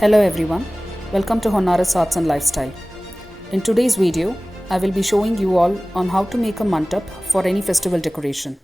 Hello everyone, welcome to Honaris Arts and Lifestyle. In today's video, I will be showing you all on how to make a mantap for any festival decoration.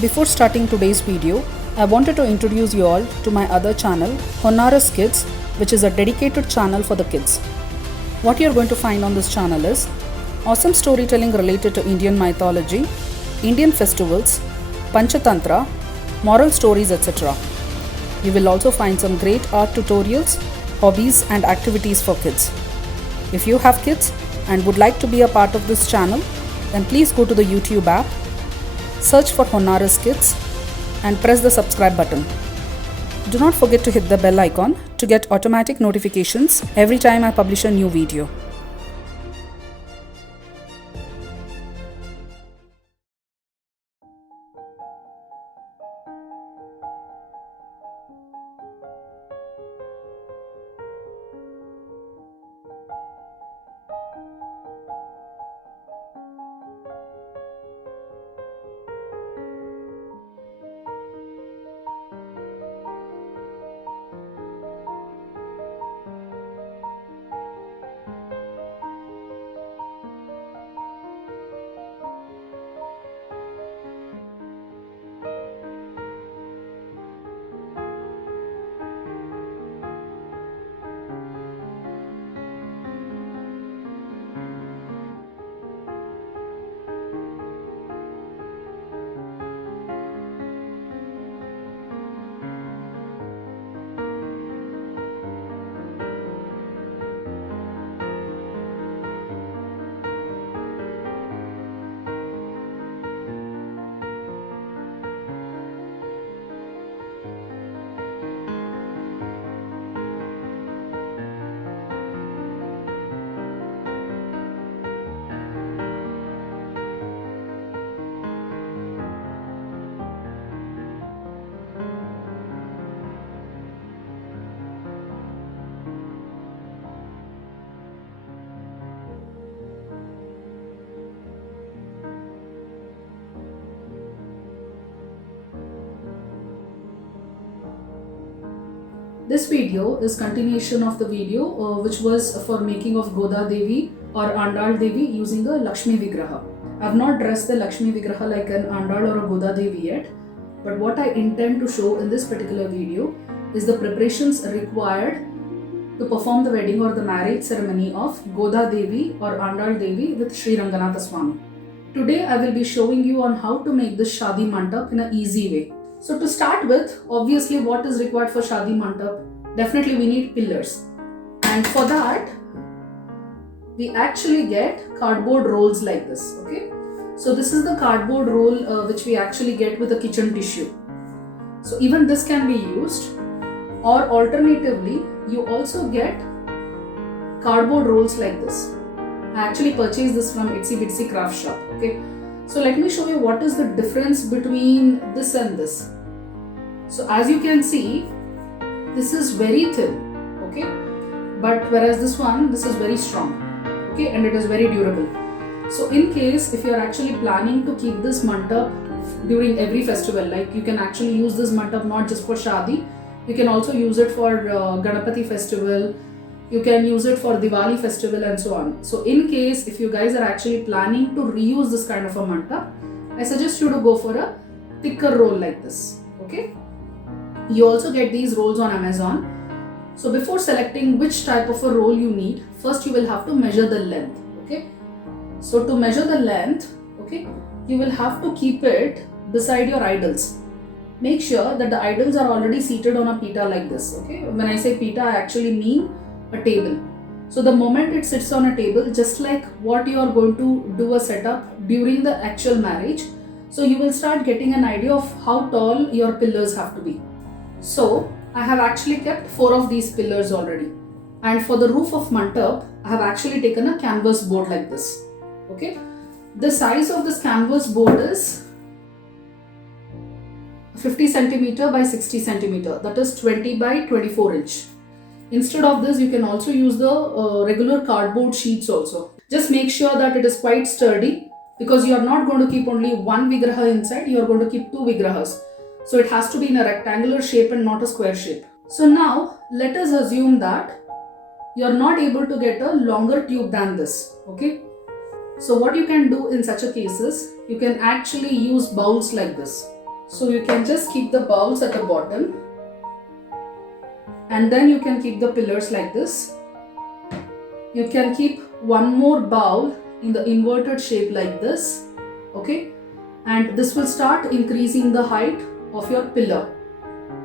Before starting today's video, I wanted to introduce you all to my other channel, Honaris Kids, which is a dedicated channel for the kids. What you're going to find on this channel is awesome storytelling related to Indian mythology, Indian festivals, Panchatantra, moral stories, etc. You will also find some great art tutorials, hobbies and activities for kids. If you have kids and would like to be a part of this channel, then please go to the YouTube app, search for Honaris Kids and press the subscribe button. Do not forget to hit the bell icon to get automatic notifications every time I publish a new video. This video is continuation of the video which was for making of Goda Devi or Andal Devi using a Lakshmi Vigraha. I have not dressed the Lakshmi Vigraha like an Andal or a Goda Devi yet, but what I intend to show in this particular video is the preparations required to perform the wedding or the marriage ceremony of Goda Devi or Andal Devi with Sri Ranganatha Swami. Today I will be showing you on how to make this Shadi Mantap in an easy way. So to start with, obviously what is required for Shadi Mantap? Definitely we need pillars. And for that, we actually get cardboard rolls like this, okay? So this is the cardboard roll which we actually get with a kitchen tissue. So even this can be used, or alternatively, you also get cardboard rolls like this. I actually purchased this from Itsy Bitsy Craft Shop, okay? So let me show you what is the difference between this and this. So as you can see, this is very thin, okay? But whereas this is very strong, okay? And it is very durable. So in case if you are actually planning to keep this mantap during every festival, like you can actually use this mantap not just for Shadi, you can also use it for Ganapati festival, you can use it for Diwali festival and so on. So in case if you guys are actually planning to reuse this kind of a mantap, I suggest you to go for a thicker roll like this, okay? You also get these rolls on Amazon. So before selecting which type of a roll you need, first you will have to measure the length, okay? So to measure the length, okay, you will have to keep it beside your idols. Make sure that the idols are already seated on a pita like this, okay? When I say pita, I actually mean a table. So the moment it sits on a table, just like what you are going to do a setup during the actual marriage, So you will start getting an idea of how tall your pillars have to be. So I have actually kept 4 of these pillars already. And for the roof of Mandap, I have actually taken a canvas board like this. Okay. The size of this canvas board is 50 centimeter by 60 centimeter. That is 20 by 24 inch. Instead of this, you can also use the regular cardboard sheets also. Just make sure that it is quite sturdy, because you are not going to keep only one Vigraha inside, you are going to keep 2 Vigrahas. So it has to be in a rectangular shape and not a square shape. So now let us assume that you are not able to get a longer tube than this. Okay. So what you can do in such a case is, you can actually use bowls like this. So you can just keep the bowls at the bottom, and then you can keep the pillars like this. You can keep one more bowl in the inverted shape like this. Okay. And this will start increasing the height of your pillar.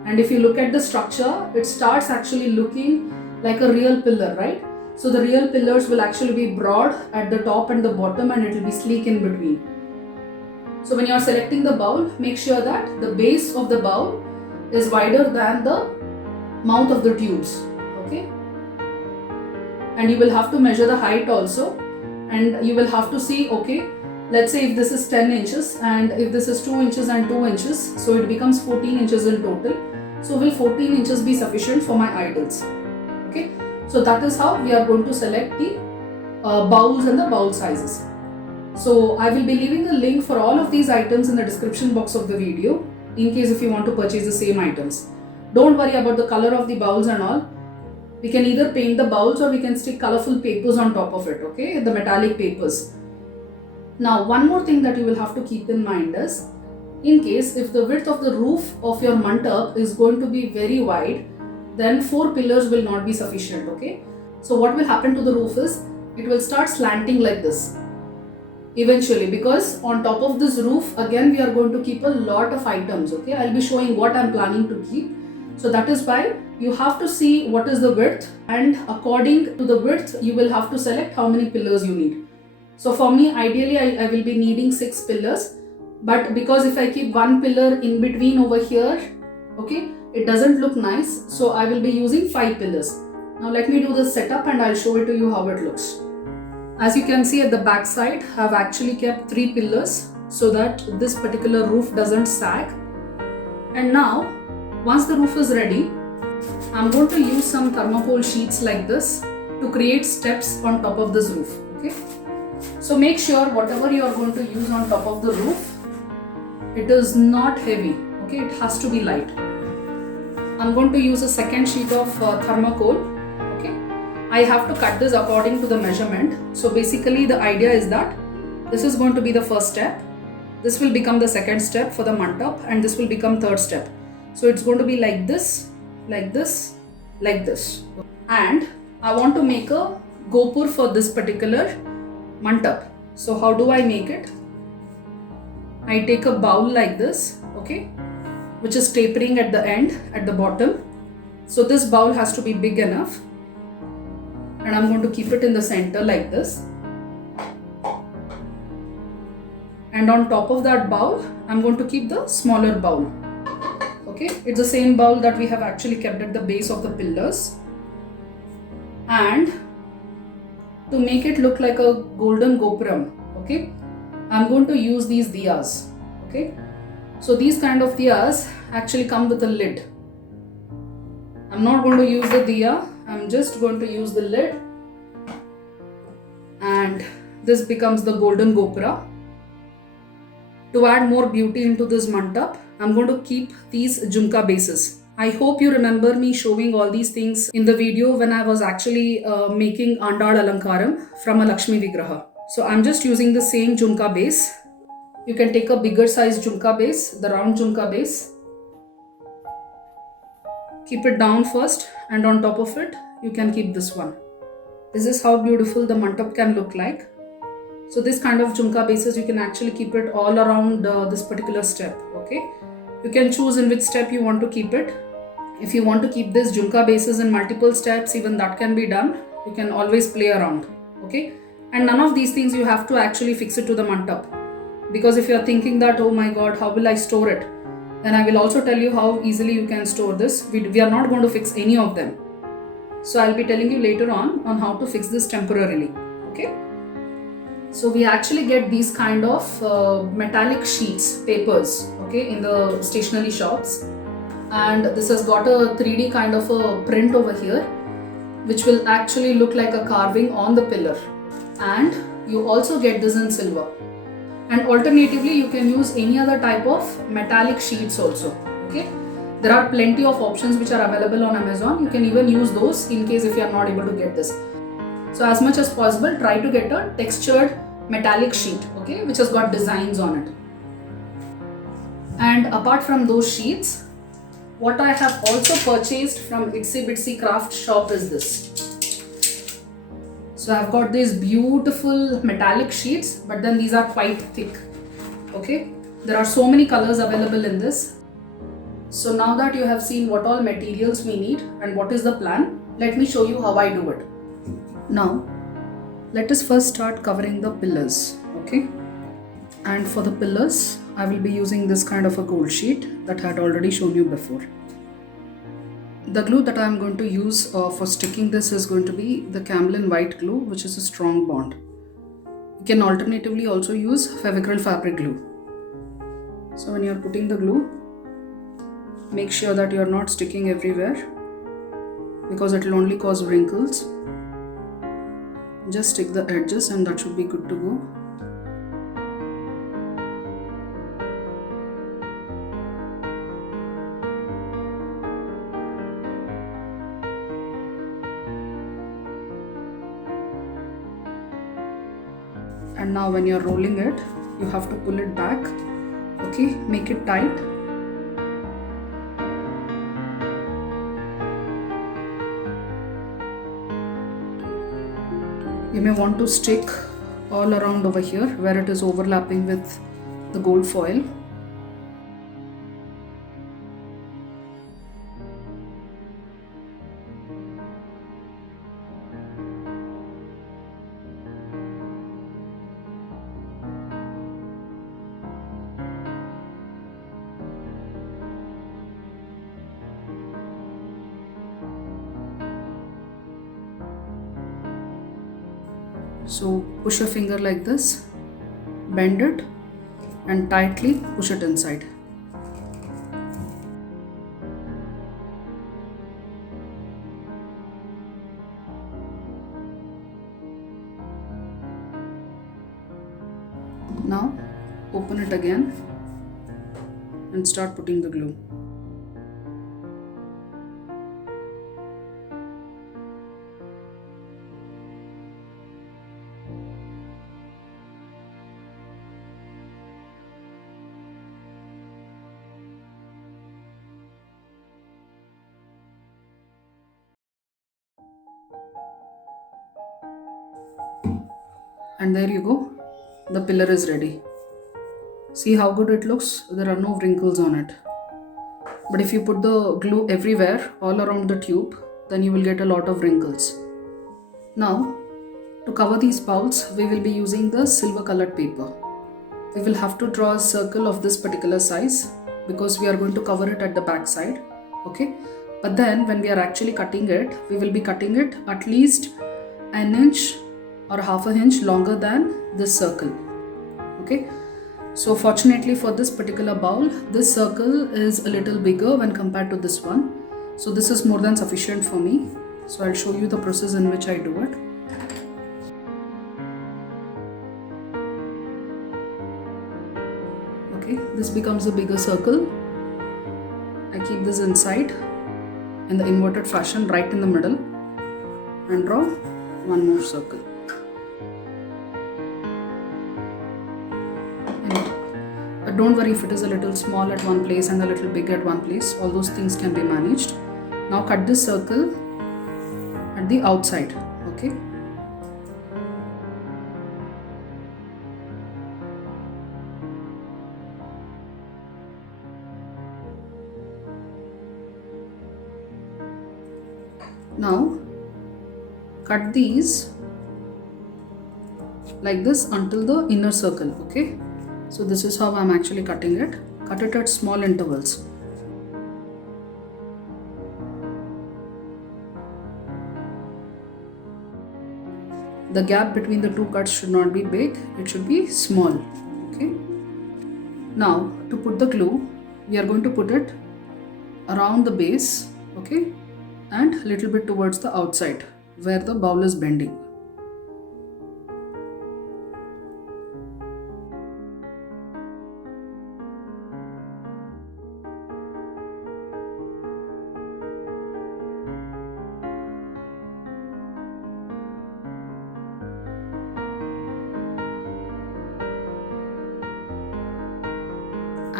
And if you look at the structure, it starts actually looking like a real pillar, right? So the real pillars will actually be broad at the top and the bottom, and it will be sleek in between. So when you are selecting the bowl, make sure that the base of the bowl is wider than the mouth of the tubes. Okay. And you will have to measure the height also, and you will have to see, okay, let's say if this is 10 inches and if this is 2 inches and 2 inches, so it becomes 14 inches in total. So will 14 inches be sufficient for my idols? Okay. So that is how we are going to select the bowls and the bowl sizes. So I will be leaving a link for all of these items in the description box of the video, in case if you want to purchase the same items. Don't worry about the color of the bowls and all. We can either paint the bowls or we can stick colorful papers on top of it, okay, the metallic papers. Now one more thing that you will have to keep in mind is, in case if the width of the roof of your mandap is going to be very wide, then 4 pillars will not be sufficient. Okay. So what will happen to the roof is, it will start slanting like this eventually, because on top of this roof again we are going to keep a lot of items. Okay. I'll be showing what I'm planning to keep. So that is why you have to see what is the width, and according to the width you will have to select how many pillars you need. So for me, ideally I will be needing 6 pillars, but because if I keep one pillar in between over here, okay, it doesn't look nice. So I will be using 5 pillars. Now let me do the setup and I'll show it to you how it looks. As you can see at the back side, I've actually kept 3 pillars so that this particular roof doesn't sag. And now, once the roof is ready, I'm going to use some thermocol sheets like this to create steps on top of this roof. Okay. So make sure whatever you are going to use on top of the roof, it is not heavy. Okay, it has to be light. I'm going to use a second sheet of thermocol. Okay, I have to cut this according to the measurement. So basically the idea is that this is going to be the first step. This will become the second step for the mandap, and this will become third step. So it's going to be like this, like this, like this. And I want to make a gopur for this particular mandap. So how do I make it? I take a bowl like this, okay, which is tapering at the end, at the bottom. So this bowl has to be big enough, and I'm going to keep it in the center like this. And on top of that bowl, I'm going to keep the smaller bowl. Okay, it's the same bowl that we have actually kept at the base of the pillars. And to make it look like a golden gopuram, okay, I'm going to use these diyas. Okay, so these kind of diyas actually come with a lid. I'm not going to use the diya, I'm just going to use the lid, and this becomes the golden gopura. To add more beauty into this mandap, I'm going to keep these jhumka bases. I hope you remember me showing all these things in the video when I was actually making Andal Alankaram from a Lakshmi Vigraha. So I'm just using the same jhumka base. You can take a bigger size jhumka base, the round jhumka base. Keep it down first, and on top of it, you can keep this one. This is how beautiful the mandap can look like. So this kind of jhumka bases, you can actually keep it all around this particular step. Okay, you can choose in which step you want to keep it. If you want to keep this jhumka bases in multiple steps, even that can be done. You can always play around. Okay, and none of these things you have to actually fix it to the mandap. Because if you are thinking that, oh my god, how will I store it, then I will also tell you how easily you can store this. We are not going to fix any of them. So I'll be telling you later on how to fix this temporarily. Okay. So we actually get these kind of metallic sheets, papers, okay, in the stationery shops. And this has got a 3D kind of a print over here, which will actually look like a carving on the pillar. And you also get this in silver. And alternatively, you can use any other type of metallic sheets also. Okay, there are plenty of options which are available on Amazon. You can even use those in case if you are not able to get this. So as much as possible, try to get a textured metallic sheet, okay, which has got designs on it. And apart from those sheets, what I have also purchased from Itsy Bitsy Craft Shop is this. So I've got these beautiful metallic sheets, but then these are quite thick. Okay, there are so many colors available in this. So now that you have seen what all materials we need and what is the plan, let me show you how I do it. Now, let us first start covering the pillars. Okay, and for the pillars, I will be using this kind of a gold sheet that I had already shown you before. The glue that I am going to use for sticking this is going to be the Camlin white glue, which is a strong bond. You can alternatively also use Fevicryl fabric glue. So when you are putting the glue, make sure that you are not sticking everywhere because it will only cause wrinkles. Just stick the edges and that should be good to go. And now when you're rolling it, you have to pull it back. Okay, make it tight. You may want to stick all around over here where it is overlapping with the gold foil. So push your finger like this, bend it and tightly push it inside. Now open it again and start putting the glue. And there you go, the pillar is ready. See how good it looks? There are no wrinkles on it. But if you put the glue everywhere, all around the tube, then you will get a lot of wrinkles. Now, to cover these bowls, we will be using the silver colored paper. We will have to draw a circle of this particular size because we are going to cover it at the back side. Okay, but then when we are actually cutting it, we will be cutting it at least an inch or half an inch longer than this circle. Okay, so fortunately for this particular bowl, this circle is a little bigger when compared to this one. So this is more than sufficient for me. So I'll show you the process in which I do it. Okay, this becomes a bigger circle. I keep this inside in the inverted fashion right in the middle and draw one more circle. Don't worry if it is a little small at one place and a little big at one place. All those things can be managed. Now cut this circle at the outside. Okay. Now cut these like this until the inner circle. Okay. So this is how I'm actually cutting it. Cut it at small intervals. The gap between the two cuts should not be big, it should be small. Okay. Now to put the glue, we are going to put it around the base, okay, and a little bit towards the outside where the bowl is bending.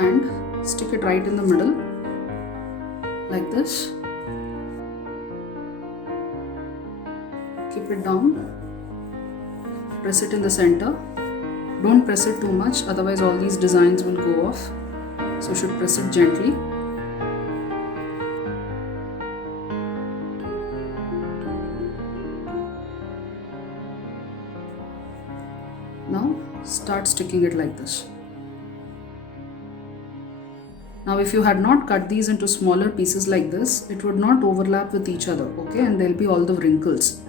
And stick it right in the middle like this. Keep it down, press it in the center. Don't press it too much, otherwise all these designs will go off. So you should press it gently. Now start sticking it like this. Now if you had not cut these into smaller pieces like this, it would not overlap with each other, okay, and there'll be all the wrinkles.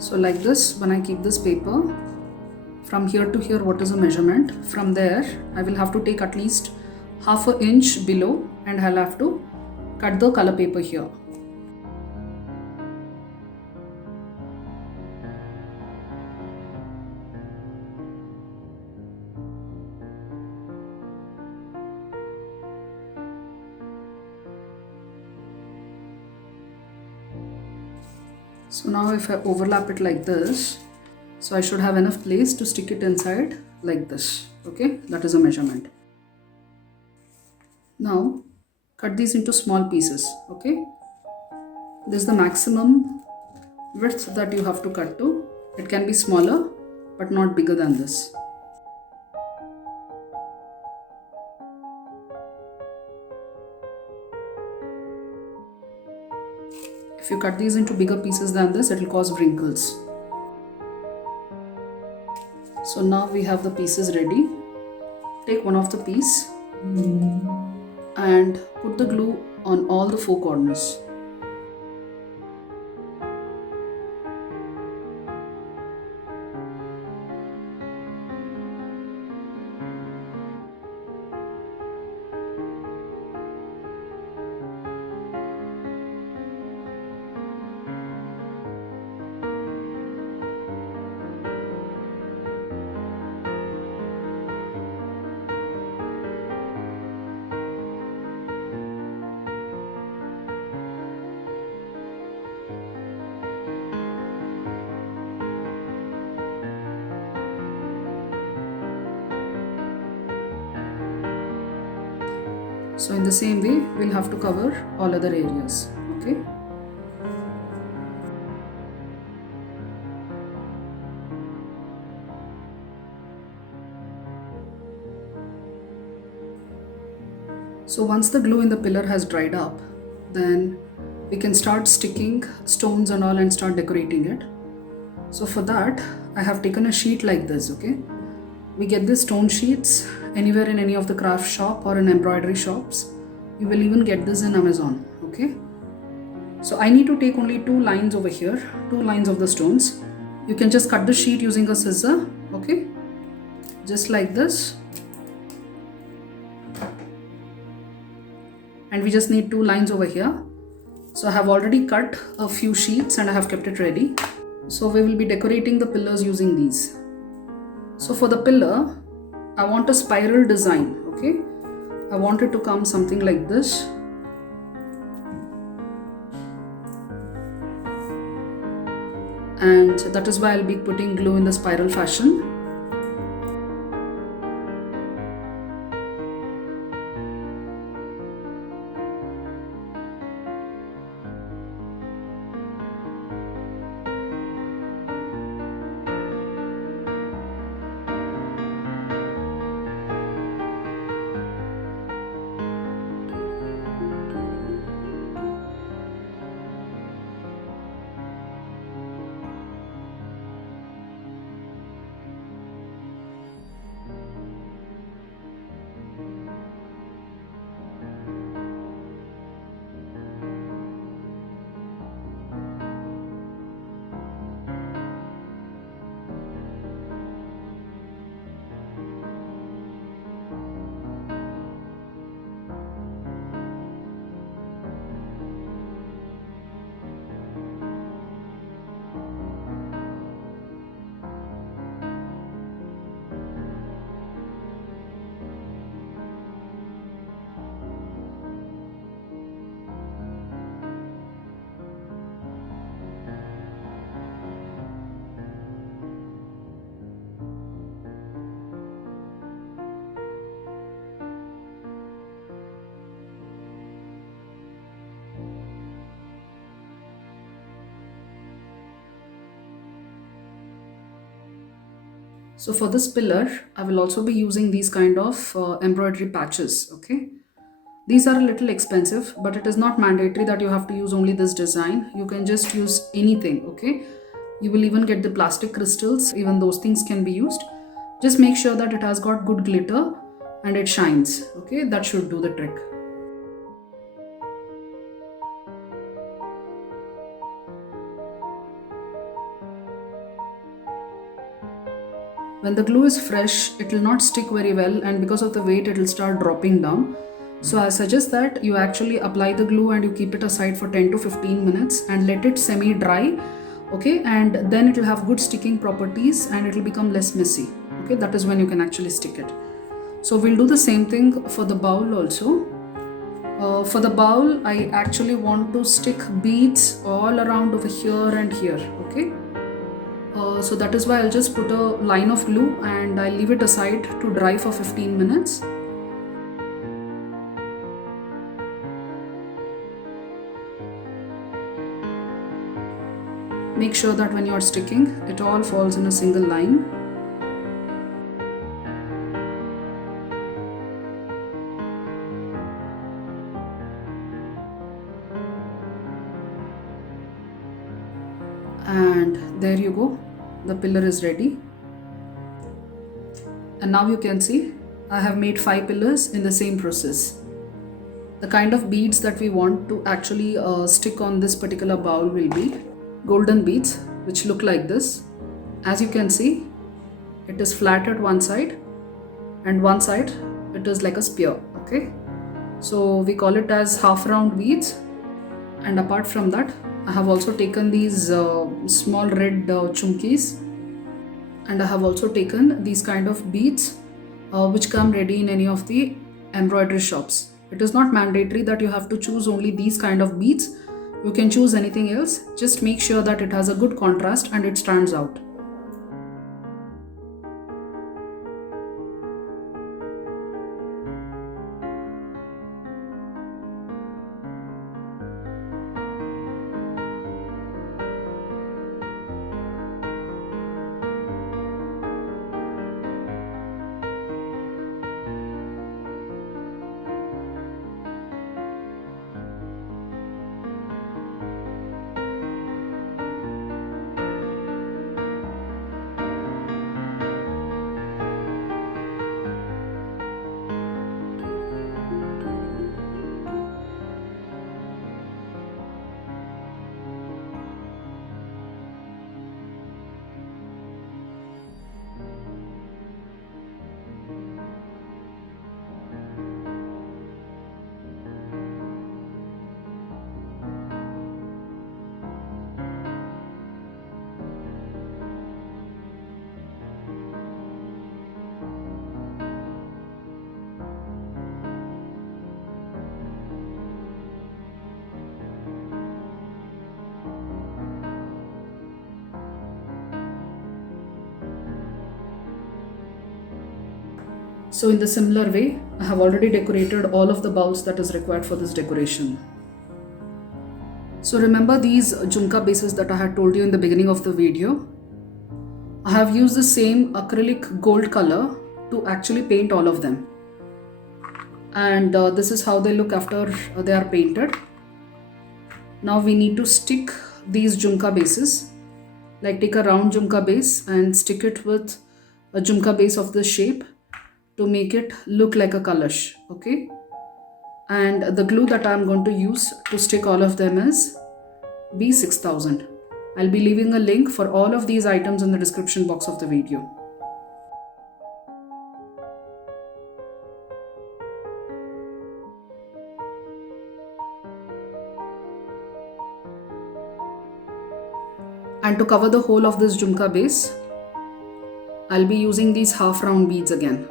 So like this, when I keep this paper, from here to here, what is the measurement? From there, I will have to take at least half an inch below and I'll have to cut the color paper here. So now if I overlap it like this, so I should have enough place to stick it inside like this, okay? That is a measurement. Now cut these into small pieces, okay? This is the maximum width that you have to cut to. It can be smaller but not bigger than this. If you cut these into bigger pieces than this, it will cause wrinkles. So now we have the pieces ready. Take one of the piece and put the glue on all the four corners. So in the same way, we'll have to cover all other areas, okay? So once the glue in the pillar has dried up, then we can start sticking stones and all and start decorating it. So for that, I have taken a sheet like this, okay? We get the stone sheets anywhere in any of the craft shop or in embroidery shops. You will even get this in Amazon, okay? So I need to take only 2 lines over here, 2 lines of the stones. You can just cut the sheet using a scissor, okay? Just like this. And we just need 2 lines over here. So I have already cut a few sheets and I have kept it ready. So we will be decorating the pillars using these. So for the pillar, I want a spiral design, okay? I want it to come something like this. And that is why I'll be putting glue in the spiral fashion. So for this pillar, I will also be using these kind of embroidery patches. Okay, these are a little expensive, but it is not mandatory that you have to use only this design. You can just use anything. Okay, you will even get the plastic crystals, even those things can be used. Just make sure that it has got good glitter and it shines. Okay, that should do the trick. When the glue is fresh, it will not stick very well, and because of the weight it will start dropping down. So I suggest that you actually apply the glue and you keep it aside for 10 to 15 minutes and let it semi dry. Okay, and then it will have good sticking properties and it will become less messy. Okay, that is when you can actually stick it. So we'll do the same thing for the bowl also. For the bowl, I actually want to stick beads all around over here and here. Okay, so that is why I'll just put a line of glue and I'll leave it aside to dry for 15 minutes. Make sure that when you are sticking, it all falls in a single line. And there you go, the pillar is ready. And now you can see I have made 5 pillars in the same process. The kind of beads that we want to actually stick on this particular bowl will be golden beads, which look like this. As you can see, it is flat at one side and one side it is like a spear. Okay, so we call it as half round beads. And apart from that, I have also taken these small red chumkis, and I have also taken these kind of beads which come ready in any of the embroidery shops. It is not mandatory that you have to choose only these kind of beads. You can choose anything else. Just make sure that it has a good contrast and it stands out. So in the similar way, I have already decorated all of the bowls that is required for this decoration. So remember these jhumka bases that I had told you in the beginning of the video? I have used the same acrylic gold color to actually paint all of them. And this is how they look after they are painted. Now we need to stick these jhumka bases. Like take a round jhumka base and stick it with a jhumka base of this shape to make it look like a kalash. Okay, and the glue that I'm going to use to stick all of them is B6000. I'll be leaving a link for all of these items in the description box of the video. And to cover the whole of this jhumka base, I'll be using these half round beads again.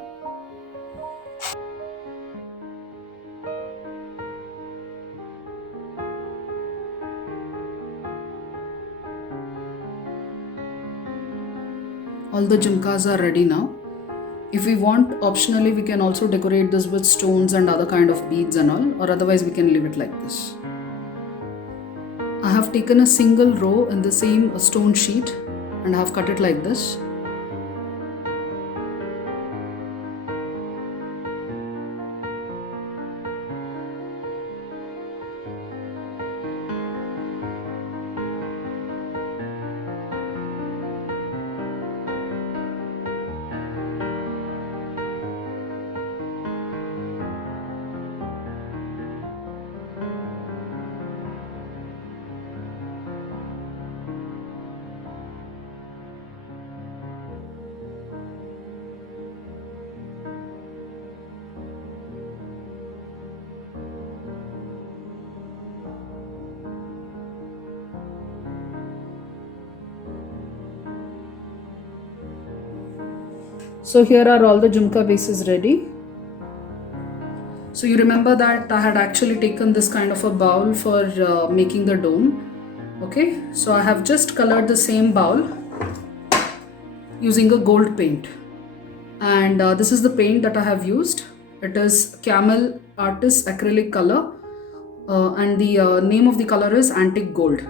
All the jhumkas are ready now. If we want, optionally we can also decorate this with stones and other kind of beads and all, or otherwise we can leave it like this. I have taken a single row in the same stone sheet and I have cut it like this. So here are all the Jhumka bases ready. So you remember that I had actually taken this kind of a bowl for making the dome. Okay, so I have just colored the same bowl using a gold paint. And this is the paint that I have used. It is Camel Artist Acrylic Color, and the name of the color is Antique Gold.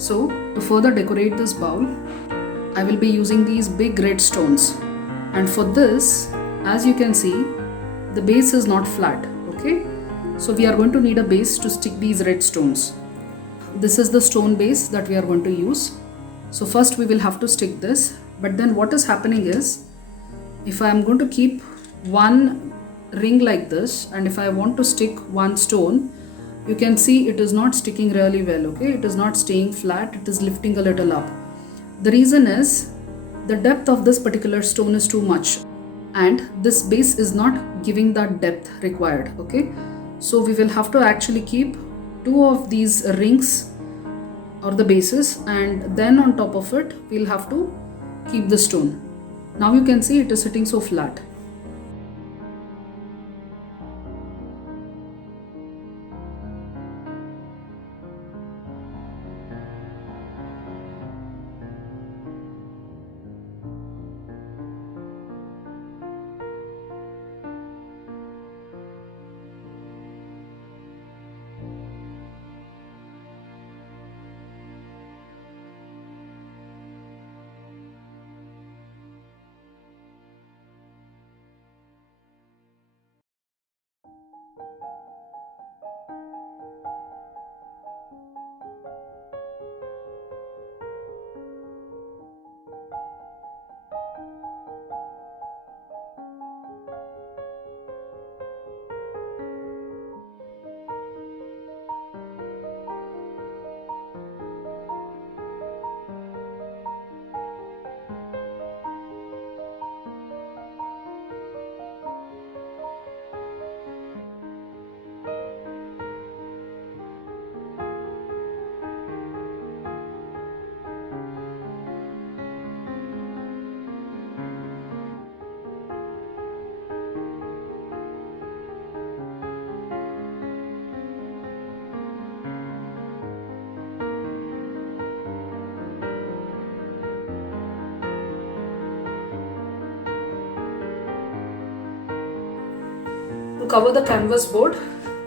So to further decorate this bowl, I will be using these big red stones. And for this, as you can see, the base is not flat, okay? So we are going to need a base to stick these red stones. This is the stone base that we are going to use. So first we will have to stick this, but then what is happening is, if I am going to keep one ring like this, and if I want to stick one stone, you can see it is not sticking really well, okay? It is not staying flat, it is lifting a little up. The reason is the depth of this particular stone is too much, and this base is not giving that depth required, okay? So we will have to actually keep two of these rings or the bases, and then on top of it we'll have to keep the stone. Now you can see it is sitting so flat. To cover the canvas board,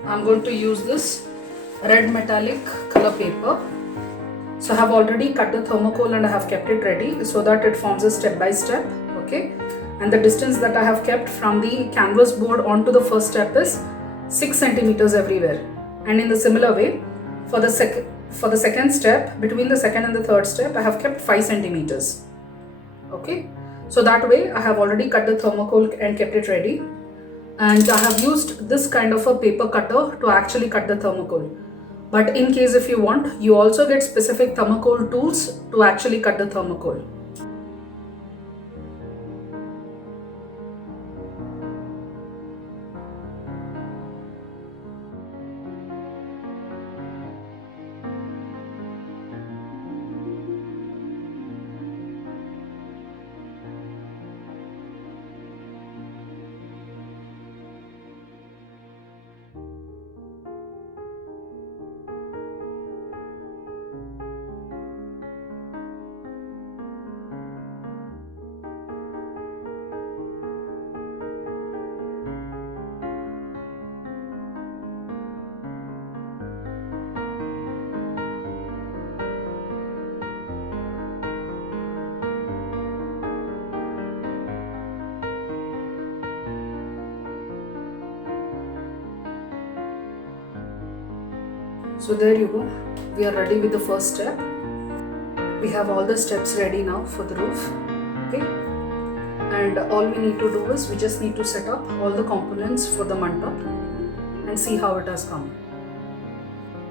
I'm going to use this red metallic color paper. So I have already cut the thermocol and I have kept it ready so that it forms a step by step, okay? And the distance that I have kept from the canvas board onto the first step is 6 centimeters everywhere. And in the similar way, for the second step, between the second and the third step, I have kept 5 centimeters, okay? So that way I have already cut the thermocol and kept it ready. And I have used this kind of a paper cutter to actually cut the thermocol. But in case if you want, you also get specific thermocol tools to actually cut the thermocol. So there you go, we are ready with the first step. We have all the steps ready now for the roof, okay? and all we need to do is we just need to set up all the components for the mandap and see how it has come.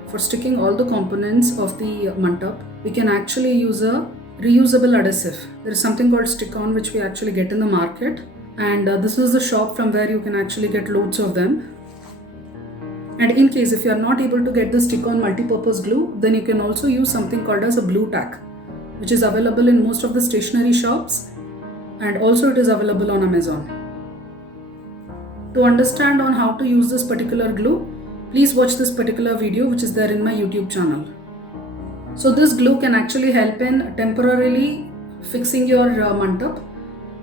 For sticking all the components of the mandap, we can actually use a reusable adhesive. There is something called stick-on which we actually get in the market, and this is the shop from where you can actually get loads of them. And in case if you are not able to get the stick-on multi-purpose glue, then you can also use something called as a blue tack, which is available in most of the stationery shops, and also it is available on Amazon. To understand on how to use this particular glue, please watch this particular video which is there in my YouTube channel. So this glue can actually help in temporarily fixing your mandap,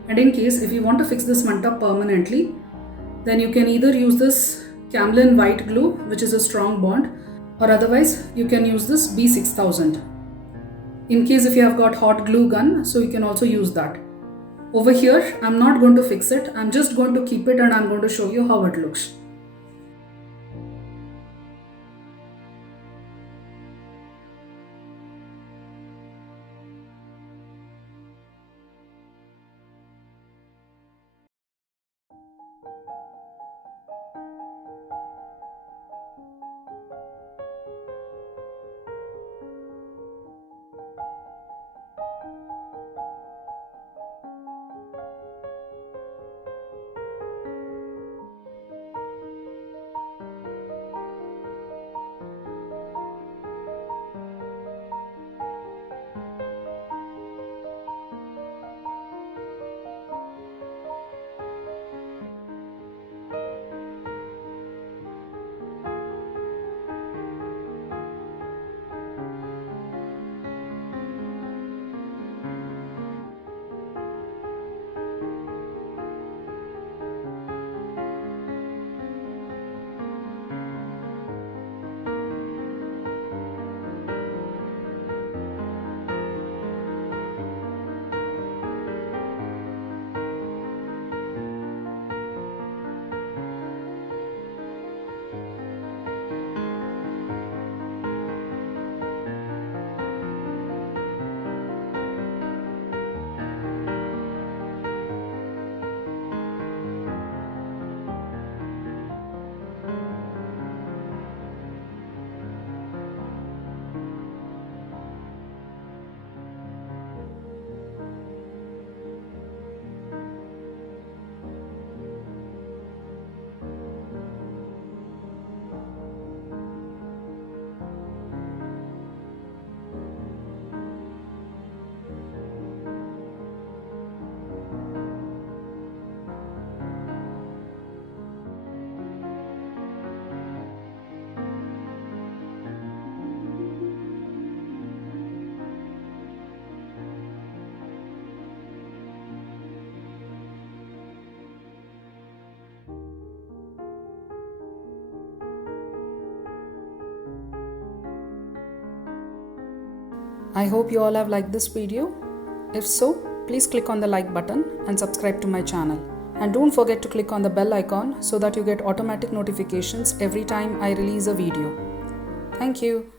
and in case if you want to fix this mandap permanently, then you can either use this Camlin white glue which is a strong bond, or otherwise you can use this B6000. In case if you have got hot glue gun, so you can also use that. Over here I'm not going to fix it, I'm just going to keep it and I'm going to show you how it looks. I hope you all have liked this video. If so, please click on the like button and subscribe to my channel. And don't forget to click on the bell icon so that you get automatic notifications every time I release a video. Thank you.